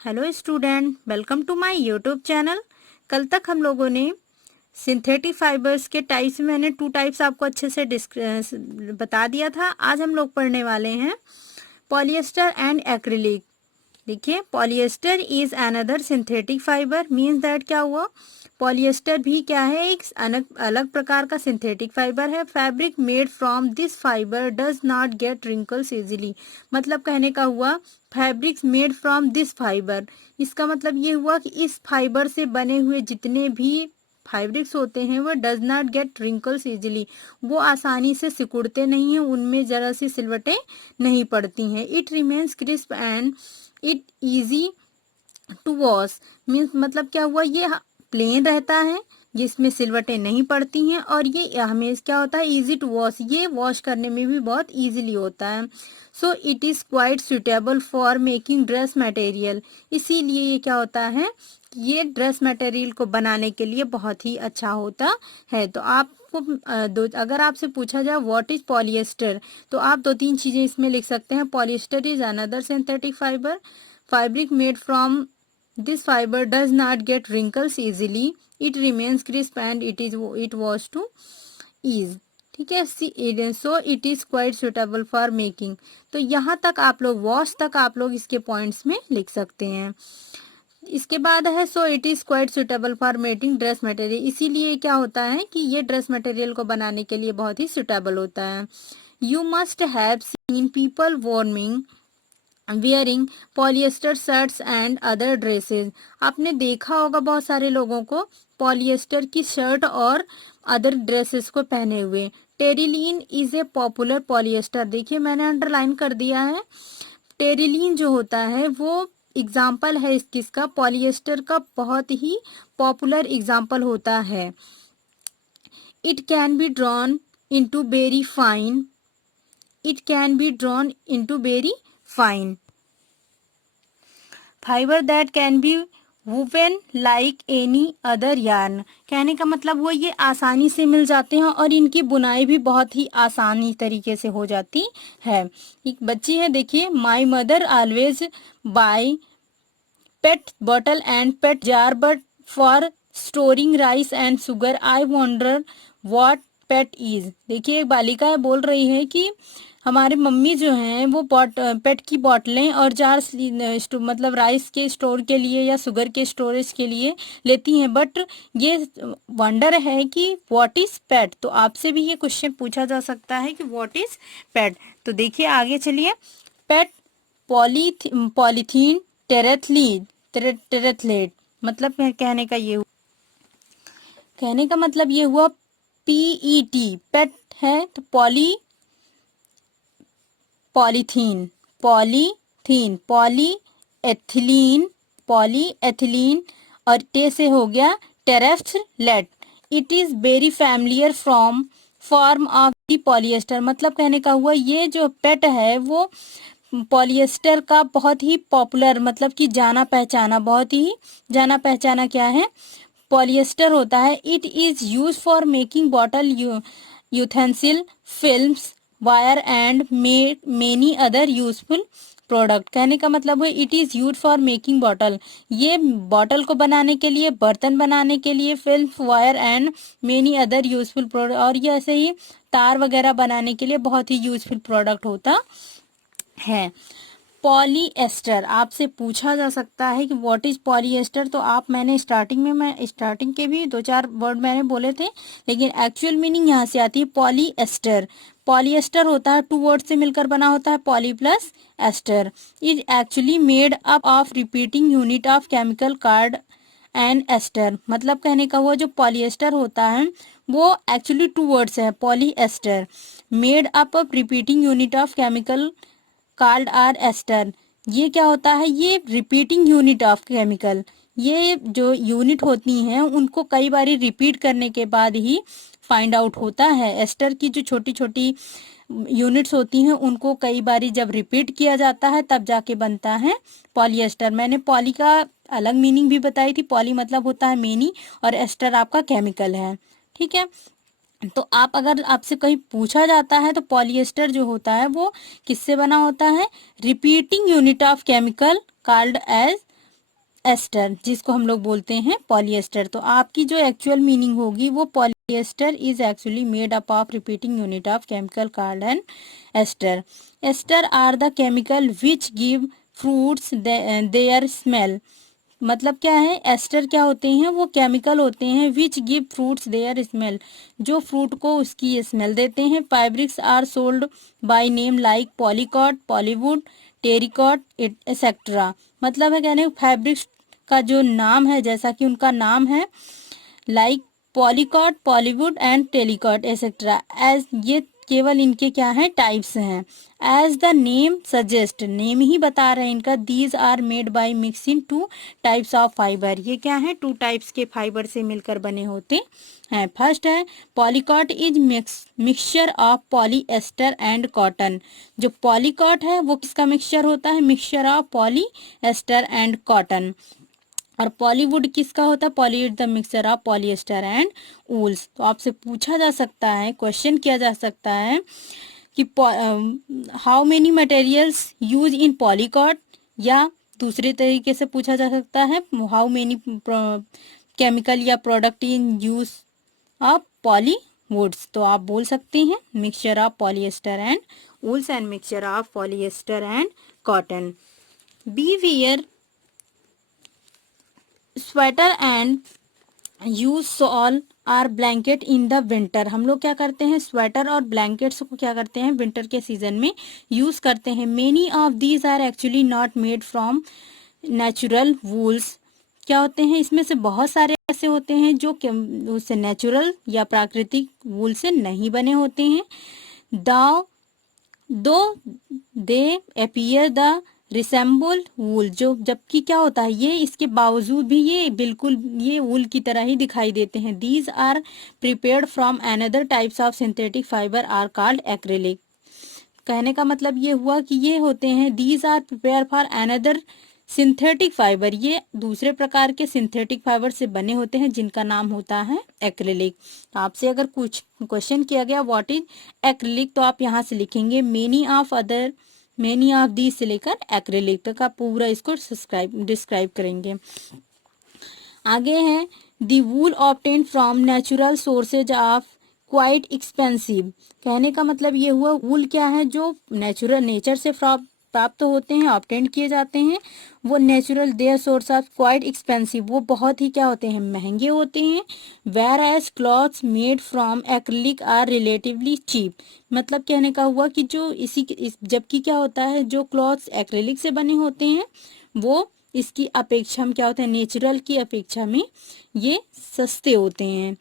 Hello student, welcome to my YouTube channel. कल तक हम लोगों ने सिंथेटिक फाइबर्स के टाइप्स में मैंने 2 टाइप्स आपको अच्छे से बता दिया था। आज हम लोग पढ़ने वाले हैं पॉलिएस्टर एंड एक्रिलिक। देखिए, polyester is another synthetic fibre, means that क्या हुआ, पॉलिएस्टर भी क्या है, एक अलग प्रकार का सिंथेटिक फाइबर है। Fabric made from this fibre does not gate wrinkles easily. मतलब कहने का हुआ fabrics made from this fibre, इसका मतलब ये हुआ कि इस फाइबर से बने हुए जितने भी फैब्रिक्स होते हैं वो does not gate wrinkles easily, वो आसानी से सिकुड़ते नहीं हैं, उनमें जरा सी सिलवटें नहीं पड़ती हैं। It remains crisp and it easy to wash, means मतलब क्या हुआ, ये प्लेन रहता है जिसमें सिलवटें नहीं पड़ती हैं, और ये हमेशा क्या होता है, इजी टू वॉश, ये वॉश करने में भी बहुत इजीली होता है। So it is quite suitable for making dress material, इसीलिए ये क्या होता है, ये ड्रेस मटेरियल को बनाने के लिए बहुत ही अच्छा होता है। तो आपको अगर आपसे पूछा जाए व्हाट इज पॉलिएस्टर, तो आप 2-3 चीजें इसमें लिख सकते हैं। Polyester is another synthetic fibre, fabric made from this fiber does not get wrinkles easily, it remains crisp and it was to ease। ठीक है, so it is quite suitable for making. तो यहाँ तक आप लोग, वॉश तक आप लोग इसके पॉइंट्स में लिख सकते हैं। इसके बाद है so it is quite suitable for making dress material, इसीलिए क्या होता है कि ये ड्रेस मटेरियल को बनाने के लिए बहुत ही सुटेबल होता है। You must have seen people warming wearing polyester shirts and other dresses, आपने देखा होगा बहुत सारे लोगों को पॉलिएस्टर की शर्ट और अदर ड्रेसेस को पहने हुए। Terylene is a popular polyester, देखिए मैंने अंडरलाइन कर दिया है। टेरिलीन जो होता है वो एग्जाम्पल है किसका, पॉलिएस्टर का बहुत ही पॉपुलर एग्जाम्पल होता है। It can be drawn into very fine, it can be drawn into very fine fibre that can be woven like any other yarn, कहने का मतलब वो ये आसानी से मिल जाते हैं और इनकी बुनाई भी बहुत ही आसानी तरीके से हो जाती है। एक बच्ची है, देखिए, my mother always buy PET bottle and PET jar but for storing rice and sugar, I wonder what PET is. देखिए, एक बालिका बोल रही है कि हमारे मम्मी जो हैं वो पेट की बोतलें और जार मतलब राइस के स्टोर के लिए या शुगर के स्टोरेज के लिए लेती हैं, बट ये वंडर है कि व्हाट इज पेट। तो आपसे भी ये क्वेश्चन पूछा जा सकता है कि व्हाट इज पेट। तो देखिए आगे चलिए, पेट पॉलीथीन टेरेथलेट, मतलब कहने का मतलब ये हुआ पीईटी, पेट है तो पॉलीथीन पॉलीएथिलीन और टे से हो गया terephthalate. It is very familiar from form of the polyester, मतलब कहने का हुआ ये जो पेट है वो पॉलिएस्टर का बहुत ही पॉपुलर, मतलब कि जाना पहचाना, बहुत ही जाना पहचाना क्या है, पॉलिएस्टर होता है। It is use for making bottle utensil films wire and many other useful product, कहने का मतलब है it is use for making bottle, ये बॉटल को बनाने के लिए, बर्तन बनाने के लिए, film wire and many other useful product, और ये ऐसे ही तार वगैरह बनाने के लिए बहुत ही यूजफुल प्रोडक्ट होता है। पॉलीएस्टर, आपसे पूछा जा सकता है कि व्हाट इज पॉलीएस्टर, तो आप मैं स्टार्टिंग के भी 2-4 वर्ड मैंने बोले थे, लेकिन एक्चुअल मीनिंग यहाँ से आती है पॉलीएस्टर। पॉलीएस्टर होता है 2 वर्ड से मिलकर बना होता है, poly plus ester. Is actually made up of repeating unit of chemical called and ester, मतलब कहने का वो जो पॉलीएस्टर होता है वो एक्चुअली 2 वर्ड्स है, polyester, made up of repeating unit of chemical called are ester. ये क्या होता है, ये रिपीटिंग यूनिट ऑफ केमिकल, ये जो यूनिट होती हैं उनको कई बार रिपीट करने के बाद ही फाइंड आउट होता है। एस्टर की जो छोटी छोटी यूनिट्स होती हैं उनको कई बारी जब रिपीट किया जाता है तब जाके बनता है पॉलीएस्टर। मैंने पॉली का अलग मीनिंग भी बताई थी, पॉली मतलब होता है मेनी और एस्टर आपका केमिकल है। ठीक है, तो आप अगर आपसे कहीं पूछा जाता है तो पॉलिएस्टर जो होता है वो किससे बना होता है, repeating unit of chemical called as ester, जिसको हम लोग बोलते हैं पॉलिएस्टर। तो आपकी जो एक्चुअल मीनिंग होगी वो polyester is actually made up of repeating unit of chemical called an ester. Ester are the chemical which give fruits their smell. मतलब क्या है, एस्टर क्या होते हैं, वो केमिकल होते हैं which give fruits their smell, जो फ्रूट को उसकी स्मेल देते हैं। Fabrics are sold by name like polycot, polywood, terricot etcetera. मतलब है कहने फैब्रिक्स का जो नाम है, जैसा कि उनका नाम है, like polycot, polywood and terricot etcetera, as ये केवल इनके क्या है, टाइप्स हैं। As the name suggest, name ही बता रहे हैं इनका, these are made by mixing two types of fibre. ये क्या है, टू टाइप्स के फाइबर से मिलकर बने होते हैं। फर्स्ट है polycot is mixture of polyester and cotton. जो पॉलीकॉट है वो किसका मिक्सचर होता है, mixture of polyester and cotton. और पॉलीवुड किसका होता है, polywood the mixture of polyester and wools. तो आपसे पूछा जा सकता है, क्वेश्चन किया जा सकता है कि how many materials use in polycot, या दूसरे तरीके से पूछा जा सकता है how many chemical or product in use of polywoods. तो आप बोल सकते हैं mixture of polyester and wools and mixture of polyester and cotton. We wear sweater and use shawl or blanket in the winter. हम लोग क्या करते हैं, स्वेटर और ब्लैंकेट्स को क्या करते हैं, विंटर के सीजन में यूज करते हैं। Many of these are actually not made from natural wools. क्या होते हैं, इसमें से बहुत सारे ऐसे होते हैं जो उससे नेचुरल या प्राकृतिक वूल से नहीं बने होते हैं। दो दे अपीयर द रिसेम्बल वूल, जो जबकि क्या होता है, ये इसके बावजूद भी ये बिल्कुल ये वूल की तरह ही दिखाई देते हैं। These are prepared from another types of synthetic fibre are called acrylic. कहने का मतलब ये हुआ कि ये होते हैं, these are prepare for another synthetic fibre, ये दूसरे प्रकार के सिंथेटिक फाइबर से बने होते हैं जिनका नाम होता है एक्रिलिक। तो आपसे अगर कुछ क्वेश्चन किया गया व्हाट इज एक्रिलिक, तो आप यहाँ से लिखेंगे मेनी ऑफ दी से लेकर एक्रिलिक तक आप पूरा इसको डिस्क्राइब करेंगे। आगे है the wool obtain from natural sources of quite expensive. कहने का मतलब ये हुआ वूल क्या है, जो नेचर से प्राप्त होते हैं, ऑब्टेन किए जाते हैं, वो natural their source of quite expensive, वो बहुत ही क्या होते हैं, महंगे होते हैं। Whereas clothes made from acrylic are relatively cheap. मतलब कहने का हुआ कि जो जबकि क्या होता है, जो क्लॉथ्स एक्रिलिक से बने होते हैं वो इसकी अपेक्षा में क्या होते हैं, नेचुरल की अपेक्षा में ये सस्ते होते हैं।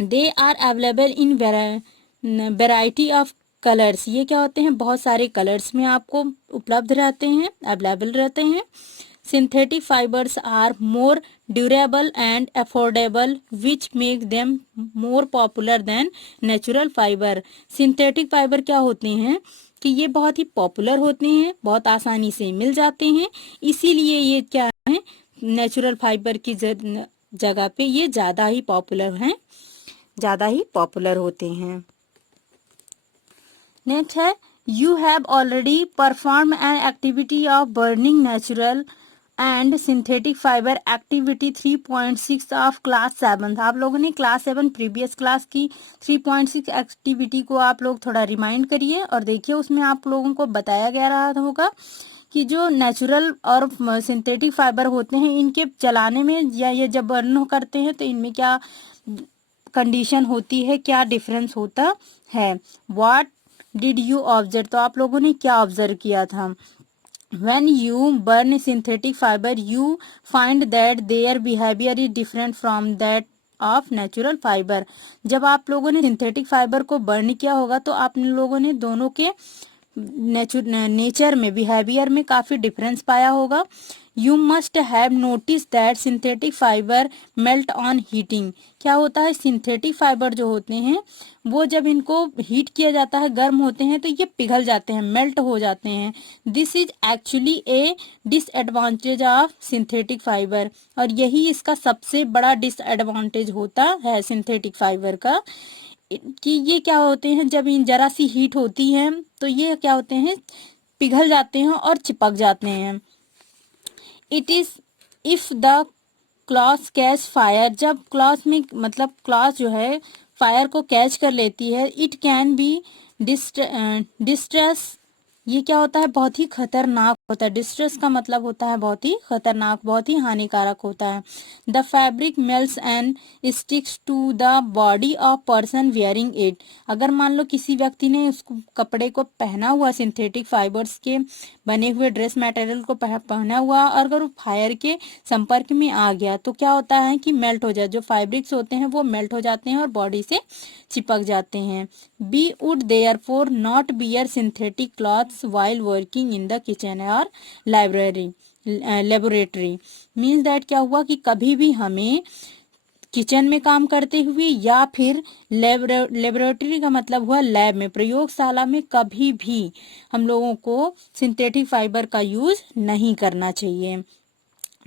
They are available in variety of colours. ये क्या होते हैं, बहुत सारे कलर्स में आपको उपलब्ध रहते हैं, अवेलेबल रहते हैं। Synthetic fibres are more durable and affordable which make them more popular than natural fibre. Synthetic fibre क्या होते हैं कि ये बहुत ही पॉपुलर होते हैं, बहुत आसानी से मिल जाते हैं, इसीलिए ये क्या है, नेचुरल फाइबर की जगह पे ये ज़्यादा ही पॉपुलर हैं, ज़्यादा ही पॉपुलर होते हैं। नेक्स्ट है you have already perform an activity of burning natural and synthetic fibre activity 3.6 of class 7। आप लोगों ने क्लास 7 प्रीवियस क्लास की 3.6 एक्टिविटी को आप लोग थोड़ा रिमाइंड करिए और देखिए, उसमें आप लोगों को बताया गया रहा होगा कि जो नेचुरल और सिंथेटिक फाइबर होते हैं, इनके जलाने में या ये जब बर्न करते हैं तो इनमें क्या कंडीशन होती है, क्या डिफरेंस होता है। व्हाट डिड यू ऑब्जर्व, तो आप लोगों ने क्या ऑब्जर्व किया था। When you burn synthetic fiber, you find that their behavior is different from that of natural fiber। जब आप लोगों ने सिंथेटिक फाइबर को बर्न किया होगा तो आप लोगों ने दोनों के नेचर में, बिहेवियर में काफ़ी डिफरेंस पाया होगा। You must have notice that synthetic fibre melt on heating. क्या होता है, सिंथेटिक फाइबर जो होते हैं वो जब इनको हीट किया जाता है, गर्म होते हैं तो ये पिघल जाते हैं, मेल्ट हो जाते हैं। This is actually A disadvantage of synthetic fibre, और यही इसका सबसे बड़ा डिसएडवांटेज होता है सिंथेटिक फाइबर का, कि ये क्या होते हैं, जब इन जरा सी हीट होती है तो ये क्या होते हैं, पिघल जाते हैं और चिपक जाते हैं। It is if the cloth catch fire, जब क्लॉथ में मतलब क्लॉथ जो है फायर को कैच कर लेती है, इट कैन बी डिस्ट्रेस, ये क्या होता है, बहुत ही खतरनाक होता है। डिस्ट्रेस का मतलब होता है बहुत ही खतरनाक, बहुत ही हानिकारक होता है। The fabric melts and sticks to the body of person wearing it, अगर मान लो किसी व्यक्ति ने उस कपड़े को पहना हुआ, सिंथेटिक फाइबर्स के बने हुए ड्रेस मटेरियल को पहना हुआ, और अगर वो फायर के संपर्क में आ गया तो क्या होता है कि मेल्ट हो जाए, जो फैब्रिक्स होते हैं वो मेल्ट हो जाते हैं और बॉडी से चिपक जाते हैं। We would therefore not wear synthetic clothes while working in the kitchen और लेबोरेटरी। मीन्स दैट क्या हुआ कि कभी भी हमें किचन में काम करते हुए या फिर लेबोरेटरी का मतलब हुआ लैब में, प्रयोगशाला में, कभी भी हम लोगों को सिंथेटिक फाइबर का यूज नहीं करना चाहिए।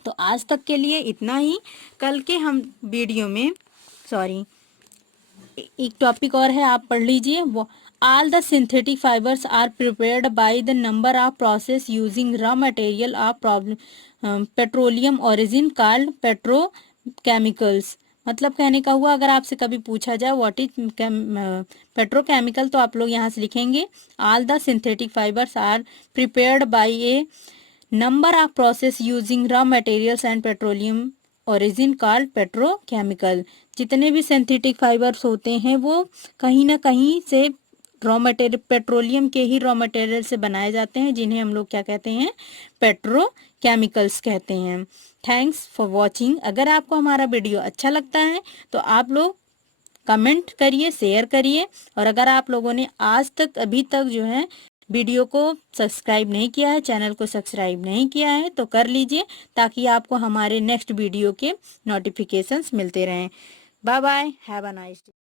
तो आज तक के लिए इतना ही। कल के हम वीडियो में एक टॉपिक और है, आप पढ़ लीजिए वो। All the synthetic fibres are prepared by the number of process using raw material of petroleum origin called petrochemicals. मतलब कहने का हुआ, अगर आपसे कभी पूछा जाए व्हाट इज पेट्रोकेमिकल, तो आप लोग यहाँ से लिखेंगे all the synthetic fibres are prepared by a number of process using raw materials and petroleum origin called petrochemical. जितने भी सिंथेटिक फाइबर्स होते हैं वो कहीं ना कहीं से रॉ मटेरियल, पेट्रोलियम के ही रॉ मटेरियल से बनाए जाते हैं, जिन्हें हम लोग क्या कहते हैं, पेट्रोकेमिकल्स कहते हैं। Thanks for watching. अगर आपको हमारा वीडियो अच्छा लगता है तो आप लोग कमेंट करिए, शेयर करिए, और अगर आप लोगों ने आज तक अभी तक जो है वीडियो को सब्सक्राइब नहीं किया है, चैनल को सब्सक्राइब नहीं किया है, तो कर लीजिए, ताकि आपको हमारे नेक्स्ट वीडियो के नोटिफिकेशंस मिलते रहें। Bye bye, have a nice day.